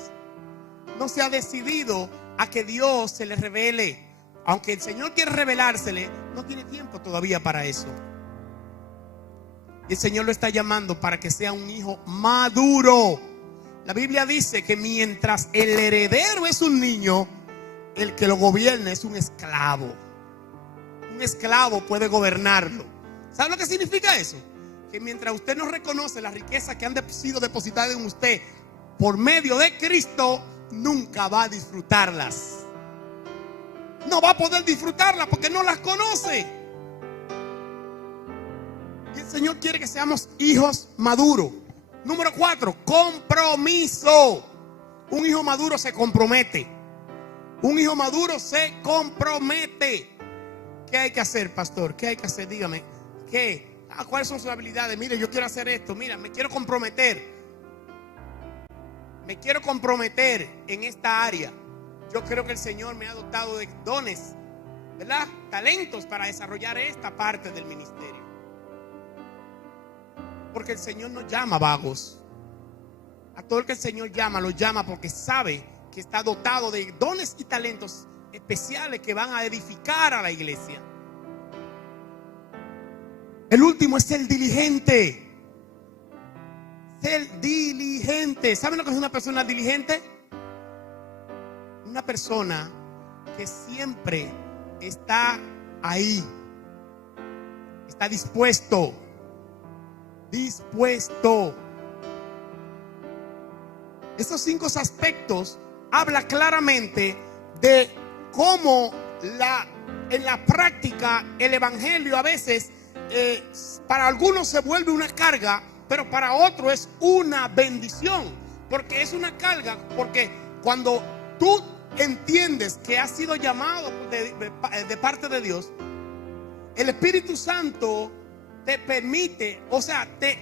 No se ha decidido a que Dios se le revele. Aunque el Señor quiere revelársele, no tiene tiempo todavía para eso. Y el Señor lo está llamando para que sea un hijo maduro. La Biblia dice que mientras el heredero es un niño, el que lo gobierna es un esclavo. Un esclavo puede gobernarlo. ¿Sabe lo que significa eso? Que mientras usted no reconoce las riquezas que han sido depositadas en usted por medio de Cristo, nunca va a disfrutarlas. No va a poder disfrutarlas porque no las conoce. Y el Señor quiere que seamos hijos maduros. Número 4, compromiso. Un hijo maduro se compromete. Un hijo maduro se compromete. ¿Qué hay que hacer, pastor? ¿Qué hay que hacer? Dígame. ¿Qué? ¿Cuáles son sus habilidades? Mire, yo quiero hacer esto. Mira, me quiero comprometer. Me quiero comprometer en esta área. Yo creo que el Señor me ha dotado de dones, ¿verdad? Talentos para desarrollar esta parte del ministerio. Porque el Señor no llama vagos. A todo el que el Señor llama, lo llama porque sabe que está dotado de dones y talentos especiales que van a edificar a la iglesia. El último es ser diligente. Ser diligente. ¿Saben lo que es una persona diligente? Una persona que siempre está ahí. Está dispuesto. Estos 5 aspectos habla claramente de cómo en la práctica el evangelio a veces para algunos se vuelve una carga, pero para otros es una bendición. Porque es una carga, porque cuando tú entiendes que has sido llamado de parte de Dios, el Espíritu Santo te permite, o sea, te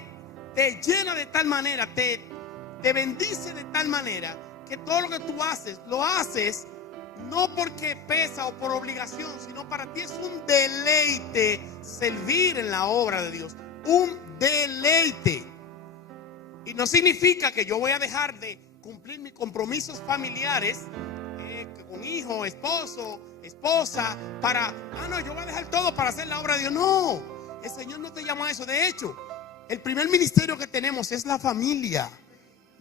llena de tal manera, te bendice de tal manera que todo lo que tú haces, lo haces no porque pesa o por obligación, sino para ti es un deleite servir en la obra de Dios. Un deleite. Y no significa que yo voy a dejar de cumplir mis compromisos familiares con hijo, esposo, esposa, no, yo voy a dejar todo para hacer la obra de Dios. No, el Señor no te llamó a eso. De hecho, el primer ministerio que tenemos es la familia.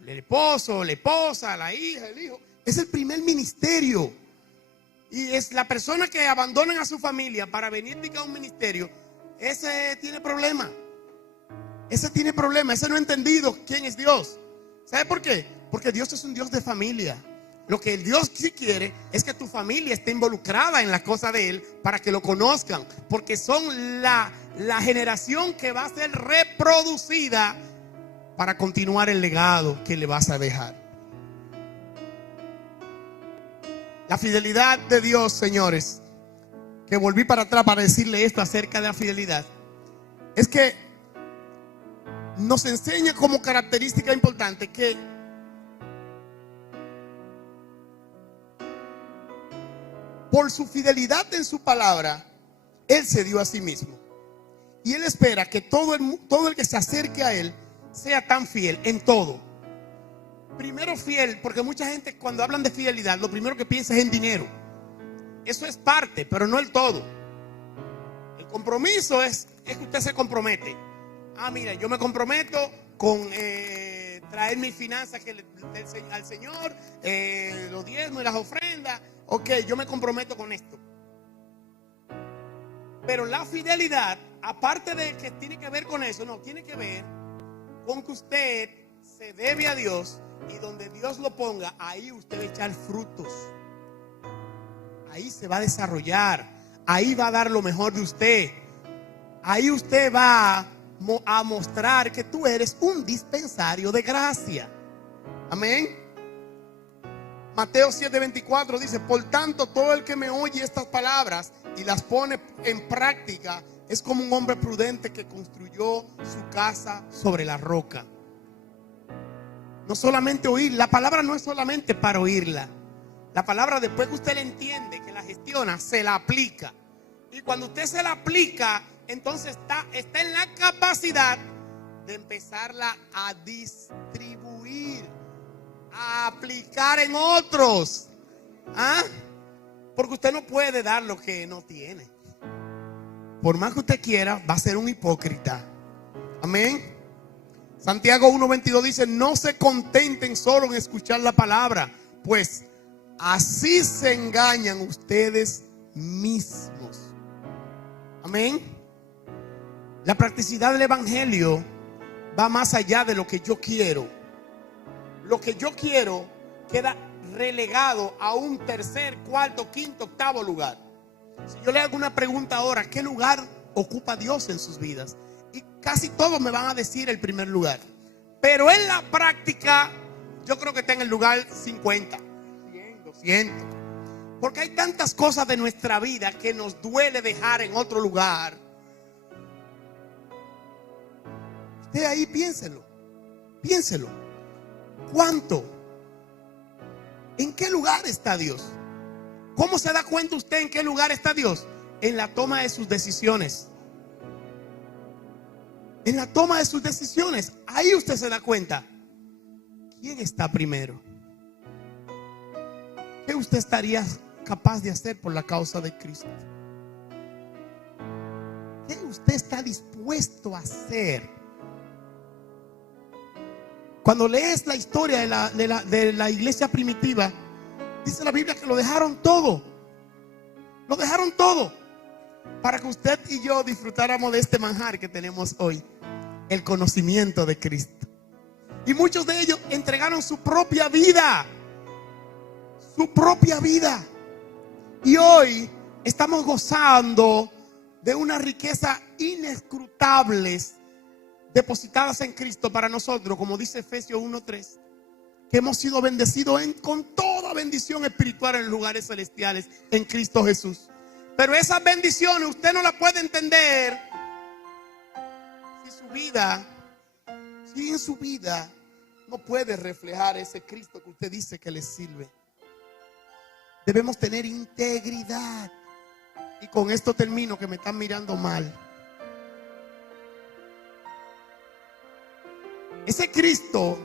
El esposo, la esposa, la hija, el hijo. Es el primer ministerio. Y es la persona que abandonan a su familia para venir a un ministerio. Ese tiene problemas. Ese tiene problemas. Ese no ha entendido quién es Dios. ¿Sabe por qué? Porque Dios es un Dios de familia. Lo que Dios sí quiere es que tu familia esté involucrada en las cosas de Él para que lo conozcan. Porque son la generación que va a ser reproducida para continuar el legado que le vas a dejar. La fidelidad de Dios, señores, que volví para atrás para decirle esto acerca de la fidelidad, es que nos enseña como característica importante que por su fidelidad en su palabra, Él se dio a sí mismo. Y Él espera que todo el que se acerque a Él sea tan fiel en todo. Primero fiel, porque mucha gente cuando hablan de fidelidad, lo primero que piensa es en dinero. Eso es parte, pero no el todo. El compromiso es que usted se compromete. Mira, yo me comprometo con traer mis finanzas al Señor, los diezmos y las ofrendas. Ok, yo me comprometo con esto. Pero la fidelidad, aparte de que tiene que ver con eso, no, tiene que ver con que usted se debe a Dios y donde Dios lo ponga, ahí usted va a echar frutos. Ahí se va a desarrollar, ahí va a dar lo mejor de usted. Ahí usted va a mostrar que tú eres un dispensario de gracia. Amén. Mateo 7:24 dice: por tanto, todo el que me oye estas palabras y las pone en práctica es como un hombre prudente que construyó su casa sobre la roca. No solamente oír, la palabra no es solamente para oírla. La palabra, después que usted la entiende, que la gestiona, se la aplica. Y cuando usted se la aplica, entonces está en la capacidad de empezarla a distribuir, a aplicar en otros. Porque usted no puede dar lo que no tiene. Por más que usted quiera, va a ser un hipócrita. Amén. Santiago 1:22 dice: no se contenten solo en escuchar la palabra, pues así se engañan ustedes mismos. Amén. La practicidad del evangelio va más allá de lo que yo quiero. Lo que yo quiero queda relegado a un tercer, cuarto, quinto, octavo lugar. Si yo le hago una pregunta ahora, ¿qué lugar ocupa Dios en sus vidas? Y casi todos me van a decir el primer lugar. Pero en la práctica, yo creo que está en el lugar 50, 100, 200. Porque hay tantas cosas de nuestra vida que nos duele dejar en otro lugar. Usted ahí piénselo. Piénselo. ¿Cuánto? ¿En qué lugar está Dios? ¿Cómo se da cuenta usted en qué lugar está Dios? En la toma de sus decisiones. En la toma de sus decisiones, ahí usted se da cuenta. ¿Quién está primero? ¿Qué usted estaría capaz de hacer por la causa de Cristo? ¿Qué usted está dispuesto a hacer? Cuando lees la historia de la iglesia primitiva, dice la Biblia que lo dejaron todo. Lo dejaron todo para que usted y yo disfrutáramos de este manjar que tenemos hoy, el conocimiento de Cristo. Y muchos de ellos entregaron su propia vida. Su propia vida. Y hoy estamos gozando de una riqueza inescrutables depositadas en Cristo para nosotros, como dice Efesios 1:3, que hemos sido bendecidos con toda bendición espiritual en lugares celestiales en Cristo Jesús. Pero esas bendiciones usted no las puede entender si en su vida no puede reflejar ese Cristo que usted dice que le sirve. Debemos tener integridad. Y con esto termino, que me están mirando mal. Ese Cristo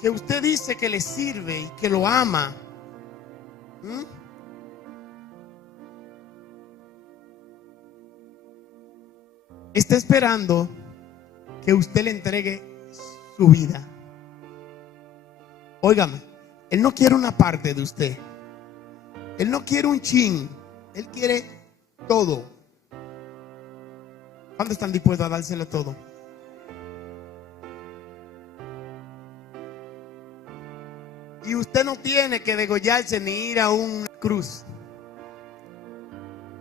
que usted dice que le sirve y que lo ama, está esperando que usted le entregue su vida. Óigame, Él no quiere una parte de usted. Él no quiere un chin. Él quiere todo. ¿Cuántos están dispuestos a dárselo todo? Y usted no tiene que degollarse ni ir a una cruz.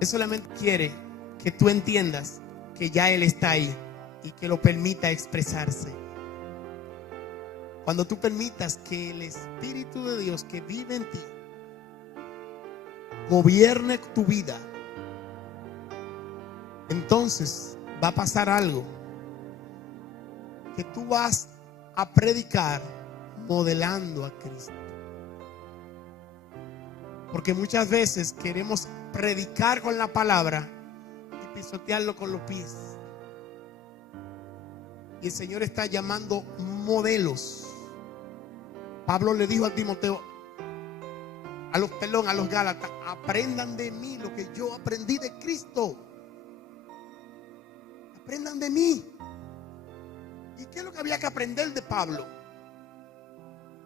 Él solamente quiere que tú entiendas que ya Él está ahí y que lo permita expresarse. Cuando tú permitas que el Espíritu de Dios que vive en ti gobierne tu vida, entonces va a pasar algo, que tú vas a predicar modelando a Cristo. Porque muchas veces queremos predicar con la palabra y pisotearlo con los pies. Y el Señor está llamando modelos. Pablo le dijo a Timoteo, a los Gálatas: aprendan de mí lo que yo aprendí de Cristo. Aprendan de mí. ¿Y qué es lo que había que aprender de Pablo?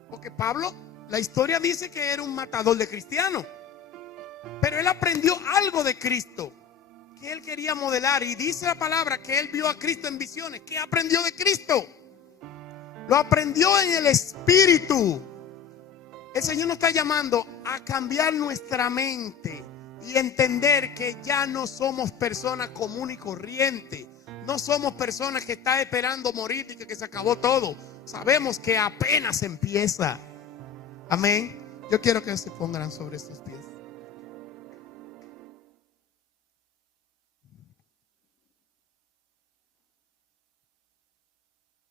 Porque Pablo, la historia dice que era un matador de cristianos, pero él aprendió algo de Cristo que él quería modelar. Y dice la palabra que él vio a Cristo en visiones. ¿Qué aprendió de Cristo? Lo aprendió en el Espíritu. El Señor nos está llamando a cambiar nuestra mente y entender que ya no somos personas común y corriente. No somos personas que están esperando morir y que se acabó todo. Sabemos que apenas empieza. Amén. Yo quiero que se pongan sobre estos pies.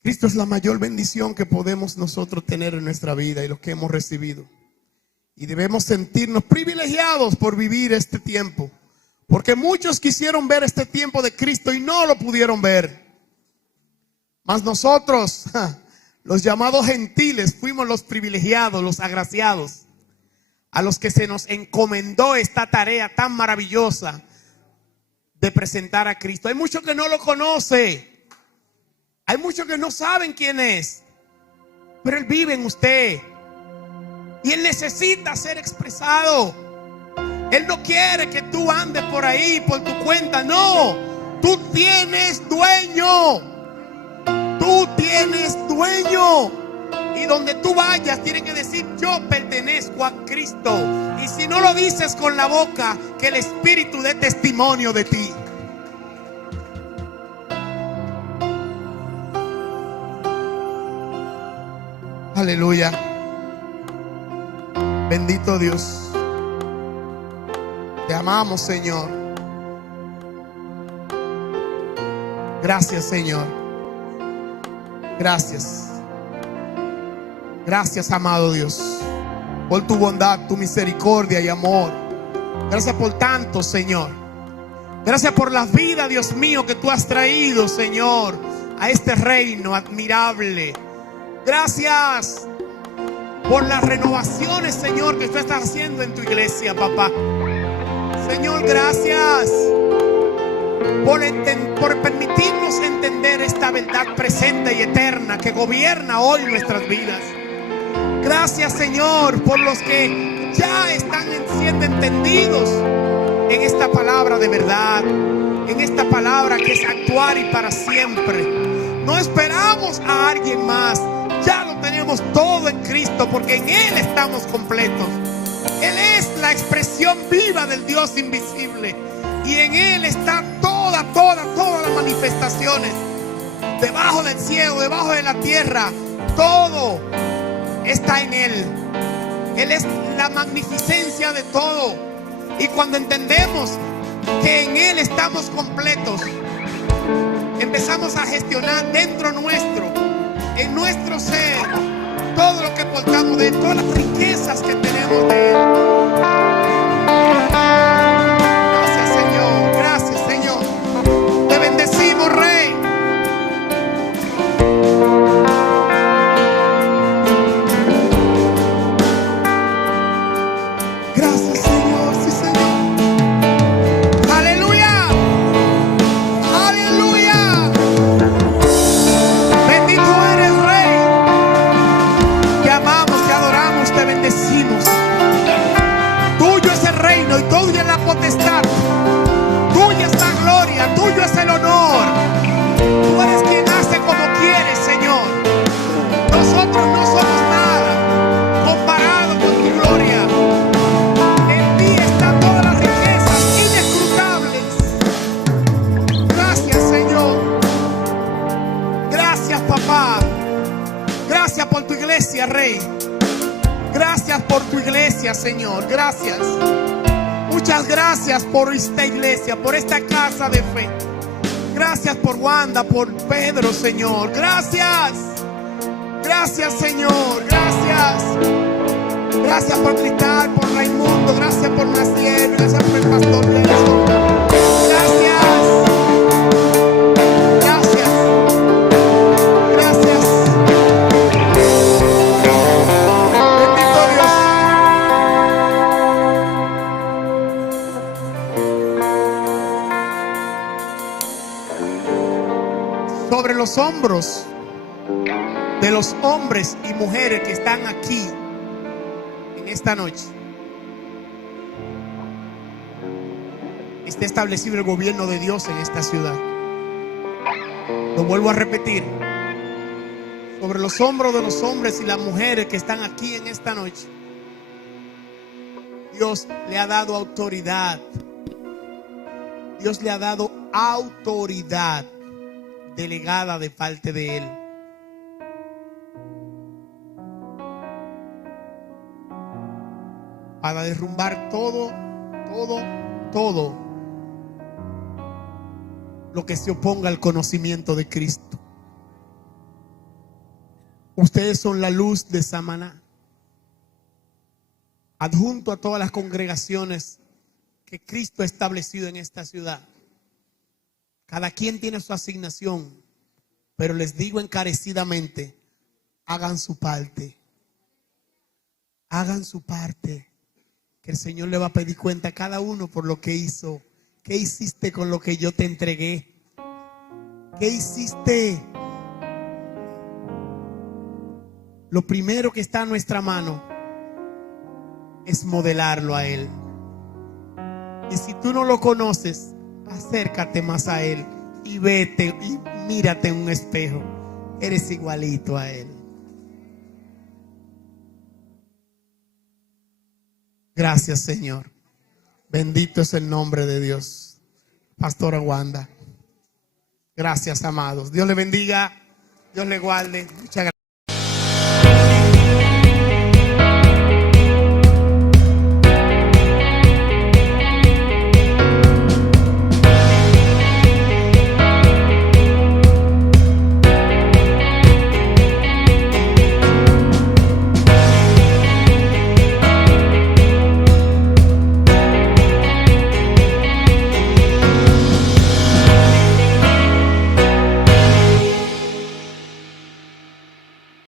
Cristo es la mayor bendición que podemos nosotros tener en nuestra vida y lo que hemos recibido. Y debemos sentirnos privilegiados por vivir este tiempo. Porque muchos quisieron ver este tiempo de Cristo y no lo pudieron ver. Mas nosotros, los llamados gentiles, fuimos los privilegiados, los agraciados, a los que se nos encomendó esta tarea tan maravillosa de presentar a Cristo. Hay muchos que no lo conocen. Hay muchos que no saben quién es, pero Él vive en usted y Él necesita ser expresado. Él no quiere que tú andes por ahí por tu cuenta. No, tú tienes dueño. Tú tienes dueño. Y donde tú vayas tienes que decir: yo pertenezco a Cristo. Y si no lo dices con la boca, que el Espíritu dé testimonio de ti. Aleluya. Bendito Dios. Te amamos, Señor. Gracias, Señor. Gracias. Gracias, amado Dios, por tu bondad, tu misericordia y amor. Gracias por tanto, Señor. Gracias por la vida, Dios mío, que tú has traído, Señor, a este reino admirable. Gracias por las renovaciones, Señor, que tú estás haciendo en tu iglesia, papá. Señor, gracias por permitirnos entender esta verdad presente y eterna que gobierna hoy nuestras vidas. Gracias, Señor, por los que ya están siendo entendidos en esta palabra de verdad, en esta palabra que es actuar y para siempre. No esperamos a alguien más. Ya lo tenemos todo en Cristo, porque en Él estamos completos. Él es la expresión viva del Dios invisible. Y en Él está todas las manifestaciones. Debajo del cielo, debajo de la tierra, todo está en Él. Él es la magnificencia de todo. Y cuando entendemos que en Él estamos completos, empezamos a gestionar dentro nuestro, en nuestro ser, todo lo que portamos de Él, todas las riquezas que tenemos de Él. gracias. Muchas gracias por esta iglesia, por esta casa de fe. Gracias por Wanda, por Pedro, Señor. Gracias. Gracias, Señor. Gracias. Gracias por Cristal, por Raimundo. Gracias por Maciel. Gracias por el pastor Nelson. Gracias. Gracias. Gracias. Bendito Dios. Sobre los hombros de los hombres y mujeres que están aquí en esta noche está establecido el gobierno de Dios en esta ciudad. Lo vuelvo a repetir. Sobre los hombros de los hombres y las mujeres que están aquí en esta noche, Dios le ha dado autoridad. Dios le ha dado autoridad delegada de parte de Él. Para derrumbar todo lo que se oponga al conocimiento de Cristo. Ustedes son la luz de Samaná, adjunto a todas las congregaciones que Cristo ha establecido en esta ciudad. Cada quien tiene su asignación, pero les digo encarecidamente, hagan su parte. Hagan su parte, que el Señor le va a pedir cuenta a cada uno por lo que hizo. ¿Qué hiciste con lo que yo te entregué? ¿Qué hiciste? Lo primero que está a nuestra mano es modelarlo a Él. Y si tú no lo conoces, acércate más a Él y vete y mírate en un espejo. Eres igualito a Él. Gracias, Señor. Bendito es el nombre de Dios. Pastora Wanda. Gracias, amados. Dios le bendiga. Dios le guarde. Muchas gracias.